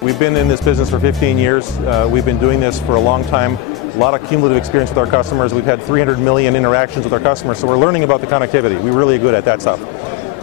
We've been in this business for 15 years. We've been doing this for a long time. A lot of cumulative experience with our customers. We've had 300 million interactions with our customers, so we're learning about the connectivity. We're really good at that stuff.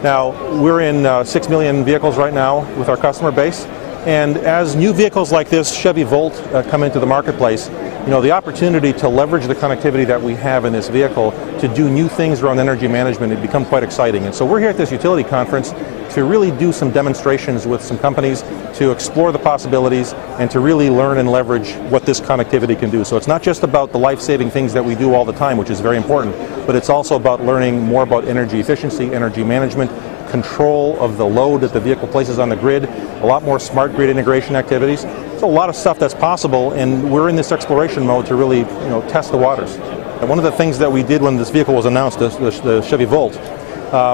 Now, we're in 6 million vehicles right now with our customer base, and as new vehicles like this Chevy Volt come into the marketplace, the opportunity to leverage the connectivity that we have in this vehicle to do new things around energy management, it become quite exciting. And so we're here at this utility conference to really do some demonstrations with some companies to explore the possibilities and to really learn and leverage what this connectivity can do. So it's not just about the life-saving things that we do all the time, which is very important, but it's also about learning more about energy efficiency, energy management, control of the load that the vehicle places on the grid, a lot more smart grid integration activities. There's a lot of stuff that's possible, and we're in this exploration mode to really test the waters. And one of the things that we did when this vehicle was announced, the Chevy Volt,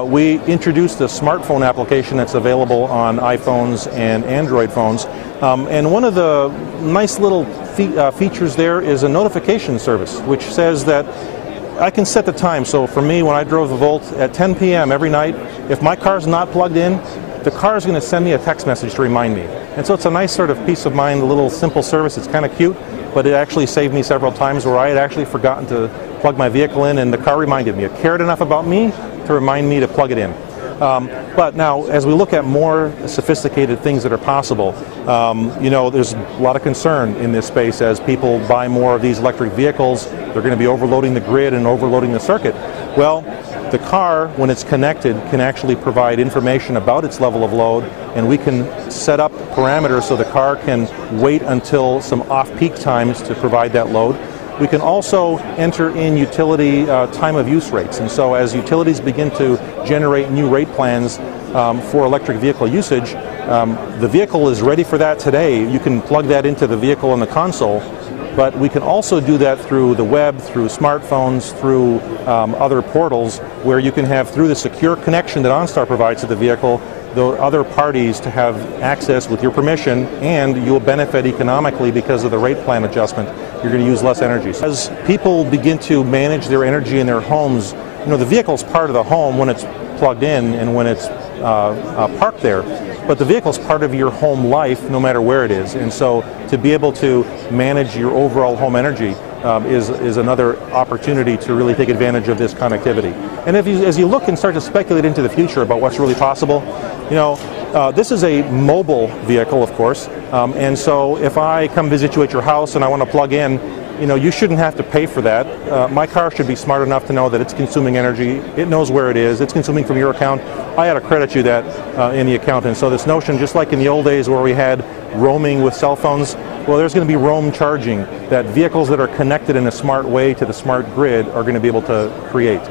we introduced a smartphone application that's available on iPhones and Android phones. And one of the nice little features there is a notification service, which says that I can set the time. So for me, when I drove the Volt at 10 p.m. every night, if my car's not plugged in, the car is going to send me a text message to remind me. And so it's a nice sort of peace of mind, a little simple service. It's kind of cute, but it actually saved me several times where I had actually forgotten to plug my vehicle in, and the car reminded me. It cared enough about me to remind me to plug it in. But now, as we look at more sophisticated things that are possible, there's a lot of concern in this space as people buy more of these electric vehicles. They're going to be overloading the grid and overloading the circuit. Well, the car, when it's connected, can actually provide information about its level of load, and we can set up parameters so the car can wait until some off-peak times to provide that load. We can also enter in utility time of use rates, and so as utilities begin to generate new rate plans for electric vehicle usage, the vehicle is ready for that today. You can plug that into the vehicle in the console, but we can also do that through the web, through smartphones, through other portals, where you can have, through the secure connection that Onstar provides to the vehicle, the other parties to have access with your permission, and you'll benefit economically because of the rate plan adjustment. You're going to use less energy. As people begin to manage their energy in their homes, the vehicle's part of the home when it's plugged in and when it's parked there, but the vehicle's part of your home life no matter where it is. And so to be able to manage your overall home energy is another opportunity to really take advantage of this connectivity. And as you look and start to speculate into the future about what's really possible, this is a mobile vehicle, of course, and so if I come visit you at your house and I want to plug in, you shouldn't have to pay for that. My car should be smart enough to know that it's consuming energy. It knows where it is. It's consuming from your account. I ought to credit you that in the account. And so this notion, just like in the old days where we had roaming with cell phones, well, there's going to be roam charging that vehicles that are connected in a smart way to the smart grid are going to be able to create.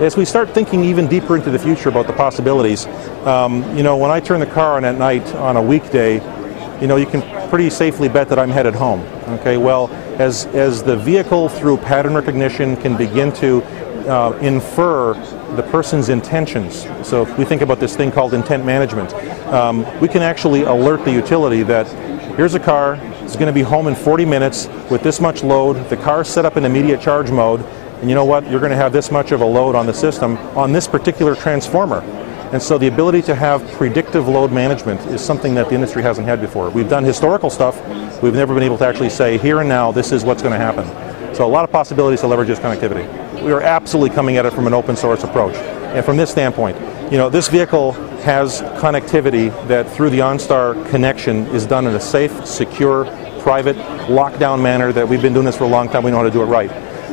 As we start thinking even deeper into the future about the possibilities, when I turn the car on at night on a weekday, you can pretty safely bet that I'm headed home. Okay, well, as the vehicle through pattern recognition can begin to infer the person's intentions. So if we think about this thing called intent management, we can actually alert the utility that here's a car, it's going to be home in 40 minutes with this much load, the car's set up in immediate charge mode, and you know what, you're going to have this much of a load on the system on this particular transformer. And so the ability to have predictive load management is something that the industry hasn't had before. We've done historical stuff, we've never been able to actually say here and now this is what's going to happen. So a lot of possibilities to leverage this connectivity. We are absolutely coming at it from an open source approach. And from this standpoint, this vehicle has connectivity that through the OnStar connection is done in a safe, secure, private, lockdown manner that we've been doing this for a long time. We know how to do it right.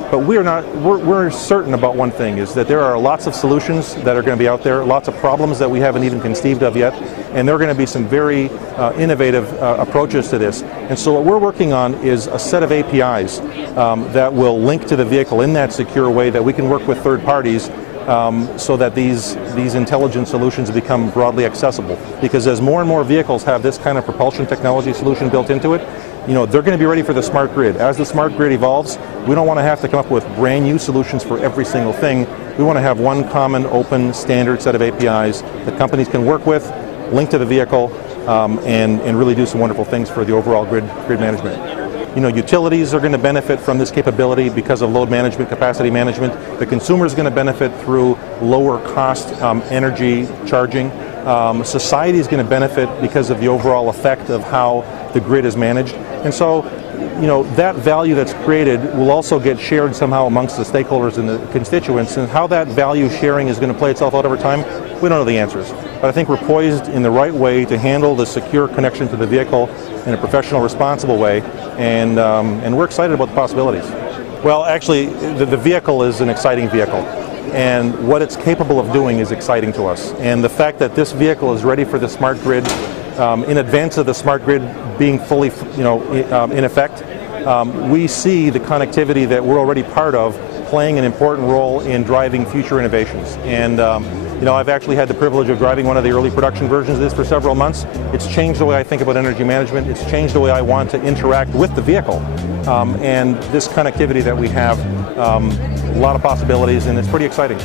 But we're certain about one thing, is that there are lots of solutions that are going to be out there, lots of problems that we haven't even conceived of yet, and there are going to be some very innovative approaches to this. And so what we're working on is a set of APIs that will link to the vehicle in that secure way that we can work with third parties so that these intelligent solutions become broadly accessible. Because as more and more vehicles have this kind of propulsion technology solution built into it, they're going to be ready for the smart grid. As the smart grid evolves, we don't want to have to come up with brand new solutions for every single thing. We We want to have one common, open, standard set of APIs that companies can work with, link to the vehicle, and really do some wonderful things for the overall grid management. Utilities are going to benefit from this capability because of load management, capacity management. The consumer is going to benefit through lower cost energy charging. Society is going to benefit because of the overall effect of how the grid is managed. And so, that value that's created will also get shared somehow amongst the stakeholders and the constituents, and how that value sharing is going to play itself out over time, we don't know the answers. But I think we're poised in the right way to handle the secure connection to the vehicle in a professional, responsible way, and we're excited about the possibilities. Well, actually, the vehicle is an exciting vehicle, and what it's capable of doing is exciting to us. And the fact that this vehicle is ready for the smart grid, in advance of the smart grid being fully, in effect, we see the connectivity that we're already part of playing an important role in driving future innovations. And I've actually had the privilege of driving one of the early production versions of this for several months. It's changed the way I think about energy management. It's changed the way I want to interact with the vehicle. And this connectivity that we have, a lot of possibilities, and it's pretty exciting.